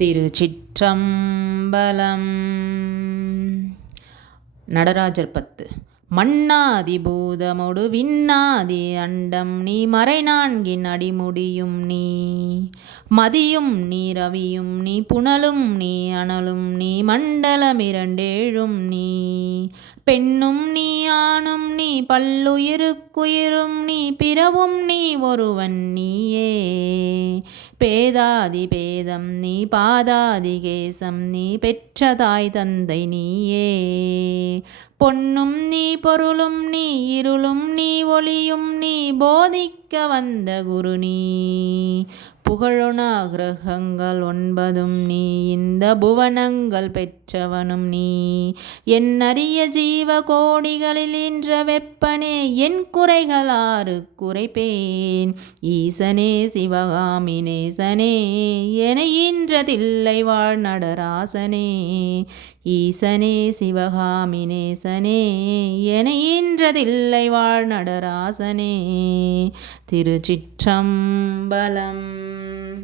திருச்சிற்றம்பலம். நடராஜர் பத்து. மண்ணாதி பூதமொடு விண்ணாதி அண்டம் நீ மறை நான்கின் அடிமுடியும் நீ. மதியும் நீ ரவியும் நீ புனலும் நீ அனலும் நீ மண்டலம் இரண்டேழும் நீ. பெண்ணும் நீ ஆணும் நீ பல்லுயிருக்குயிரும் நீ பிறவும் நீ ஒருவன் நீயே. பேதாதி பேதம் நீ பாதாதி கேசம் நீ பெற்ற தாய் தந்தை நீயே. பொன்னும் நீ பொருளும் நீ இருளும் நீ ஒளியும் நீ போதிக்க வந்த குரு நீ. புகழொணா கிரகங்கள் ஒன்பதும் நீ இந்த புவனங்கள் பெற்றவனும் நீ. என் அரிய ஜீவ கோடிகளில் இன்ற வெப்பனே என் குறைகளாறு குறைப்பேன். ஈசனே சிவகாமி நேசனே என ஈன்றதில்லை வாழ் நடராசனே ஈசனே சிவகாமி நேசனே என இன்றதில்லை வாழ் நடராசனே திருச்சிற்றம்பலம் Um,